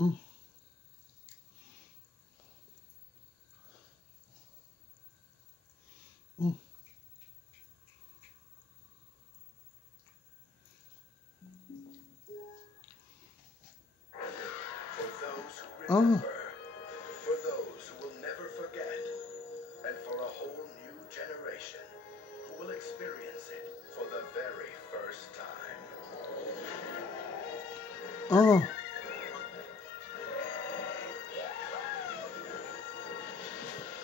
Mm. Mm. For those who remember, for those who will never forget, and for a whole new generation who will experience it for the very first time. Oh.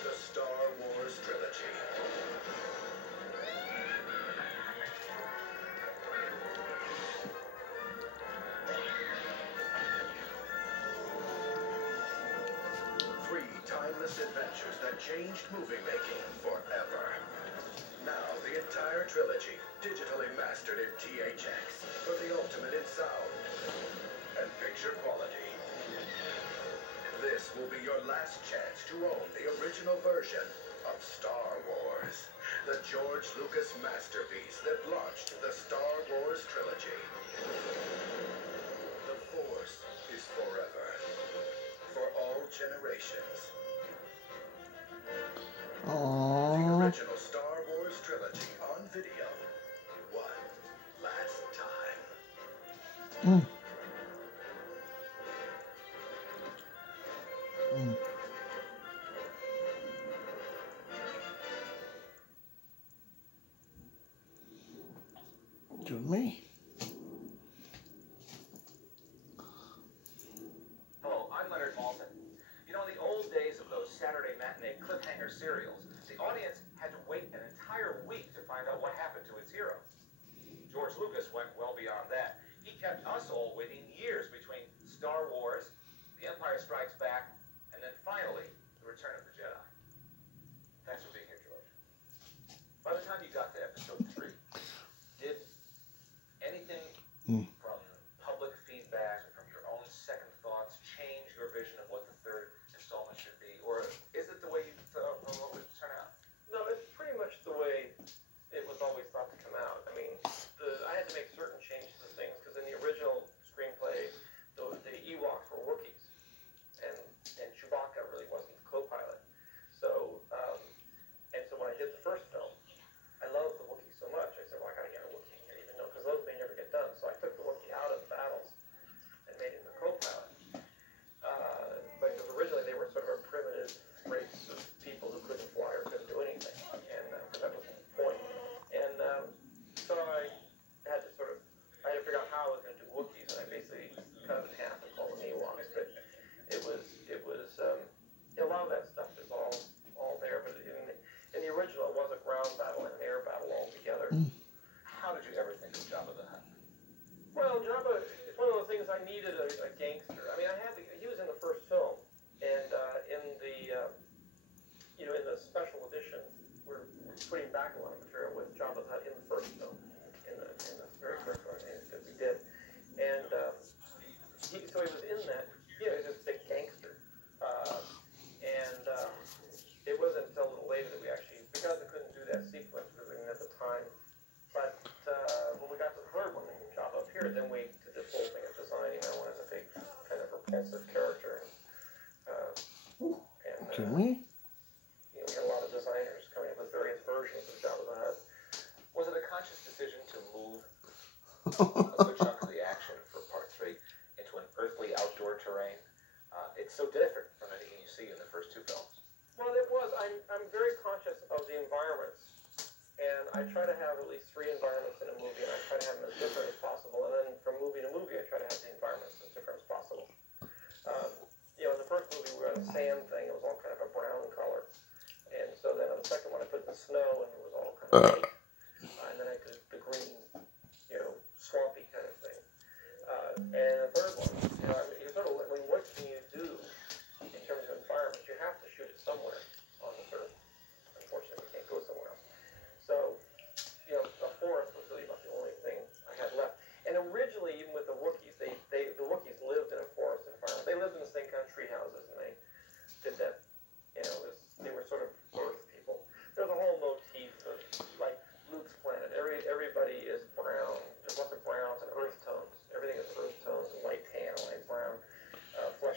The Star Wars trilogy. Three timeless adventures that changed movie making forever. Now the entire trilogy, digitally mastered in THX for the ultimate in sound and picture quality. This will be your last chance to own the original version of Star Wars, the George Lucas masterpiece that launched the Star Wars trilogy. The Force is forever, for all generations. Aww. The original Star Wars trilogy on video, one last time. Mm. Mm. To me. Hello, I'm Leonard Maltin. You know, in the old days of those Saturday matinee cliffhanger serials, the audience had to wait an entire week to find out what happened to its hero. George Lucas went well beyond that. He kept us all waiting years between Star Wars, The Empire Strikes Back, and then finally, The Return of the Jedi. Thanks for being here, George. By the time you got to episode 3, did anything from public feedback, from your own second thoughts, change your vision of what the third installment should be? Or is it the way you thought it would turn out? No, it's pretty much the way it was always thought to come out. I mean, I had to make certain changes to things because in the original screenplay, the Ewoks were Wookiees, and Chewbacca really wasn't the co-pilot. So, and so when I did the first film, I loved the Wookiees so much. I said, well, I got to get a Wookiee here, even though, because those may never get done. So I took the Wookiee out of the battles and made him the co-pilot. Because originally they were sort of a primitive race of people who couldn't fly or couldn't do anything, and because that was the point. And so I had to figure out how I was going to do Wookiees, and I basically cut it in half and called them Ewoks. But it was a lot of that stuff is all there. But in the original, it was a ground battle and an air battle all together. How did you ever think of Jabba the Hutt? Well, Jabba, it's one of those things. I needed a gangster. I mean, he was in the first film, and in the special edition, we're putting back a lot of material with Jabba the Hutt in the first film, in the very first one that we did, and so he was in that. He was this big gangster, and it wasn't until a little later that we actually, because we couldn't do that sequence because we didn't have the time. But when we got to the third one, and Jabba appeared, then we did this whole thing of designing that one as a big kind of repulsive character. To me. We had a lot of designers coming up with various versions of Jabba the Hutt. Was it a conscious decision to move a good chunk of the action for part 3 into an earthly outdoor terrain? It's so different from anything you see in the first 2 films. Well, it was. I'm very conscious of the environments, and I try to have at least 3 environments in a movie, and I try to have them as different as possible. And then from movie to movie, I try to have the environments as different as possible. In the first movie, we were on a sand thing. It was all kind of a brown color. And so then on the second one, I put the snow, and it was all kind of white. And then I did the green, swampy kind of thing. And the third one, you sort of, what can you do in terms of environment? You have to shoot it somewhere on the Earth. Unfortunately, we can't go somewhere else. So, the forest was really about the only thing I had left. And originally, even with the Wookiees, the Wookiees lived in a forest environment. They lived in the same kind of tree houses, and they did that. They were sort of earth people. There's a whole motif of, like, Luke's planet. Everybody is brown. There's lots of browns and earth tones. Everything is earth tones and light tan, light brown, flesh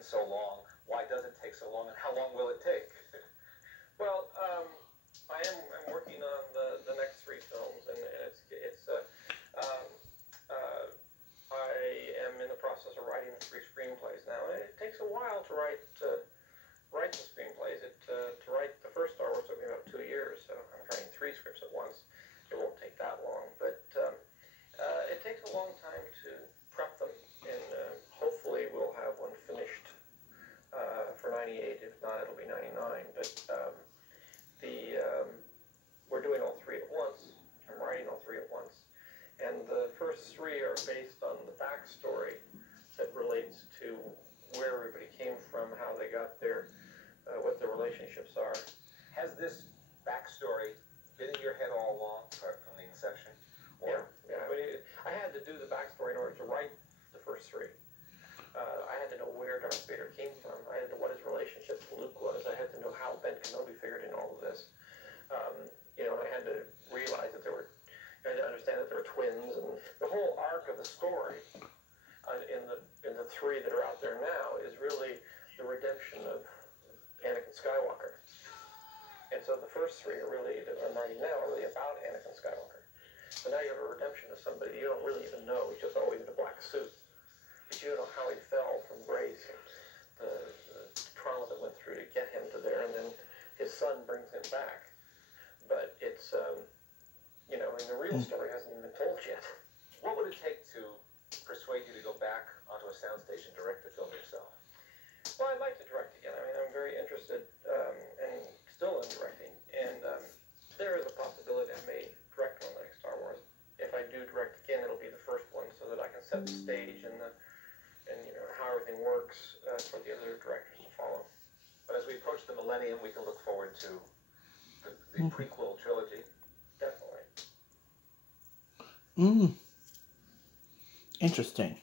taken so long? Why does it take so long, and how long will it take? Well, I'm working on the next 3 films, and I am in the process of writing the 3 screenplays now. And it takes a while to write the screenplays. To write the first Star Wars took me about 2 years, so I'm writing 3 scripts at once. It won't take that long, but it takes a long time to prep them, and hopefully we'll have one finished for 98. If not, it'll be 99. But we're doing all 3 at once. I'm writing all 3 at once. And the first 3 are based on the backstory that relates to where everybody came from, how they got there, what their relationships are. Has this backstory been in your head all along from the inception? Or Yeah. I mean, I had to do the backstory in order to write the first 3. I had to know where Darth Vader came from. I had to know what his relationship to Luke was. I had to know how Ben Kenobi figured in all of this. I had to realize that I had to understand that there were twins, and the whole arc of the story in the 3 that are out there now is really the redemption of Anakin Skywalker. And so the first 3 I'm writing now are really about Anakin Skywalker. So now you have a redemption of somebody you don't really even know. He's just always in a black suit. But you don't know how he fell from grace and the trauma that went through to get him to there, and then his son brings him back. But it's, and the real story hasn't even been told yet. what would it take to persuade you to go back onto a soundstage and direct the film yourself? Well, I'd like to direct again. I mean, I'm very interested and still in directing. And there is a possibility I may direct on the next Star Wars. If I do direct again, it'll be the first one so that I can set the stage and how everything works for the other directors to follow. But as we approach the millennium, we can look forward to the prequel trilogy. Definitely. Interesting.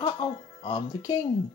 Uh-oh, I'm the king.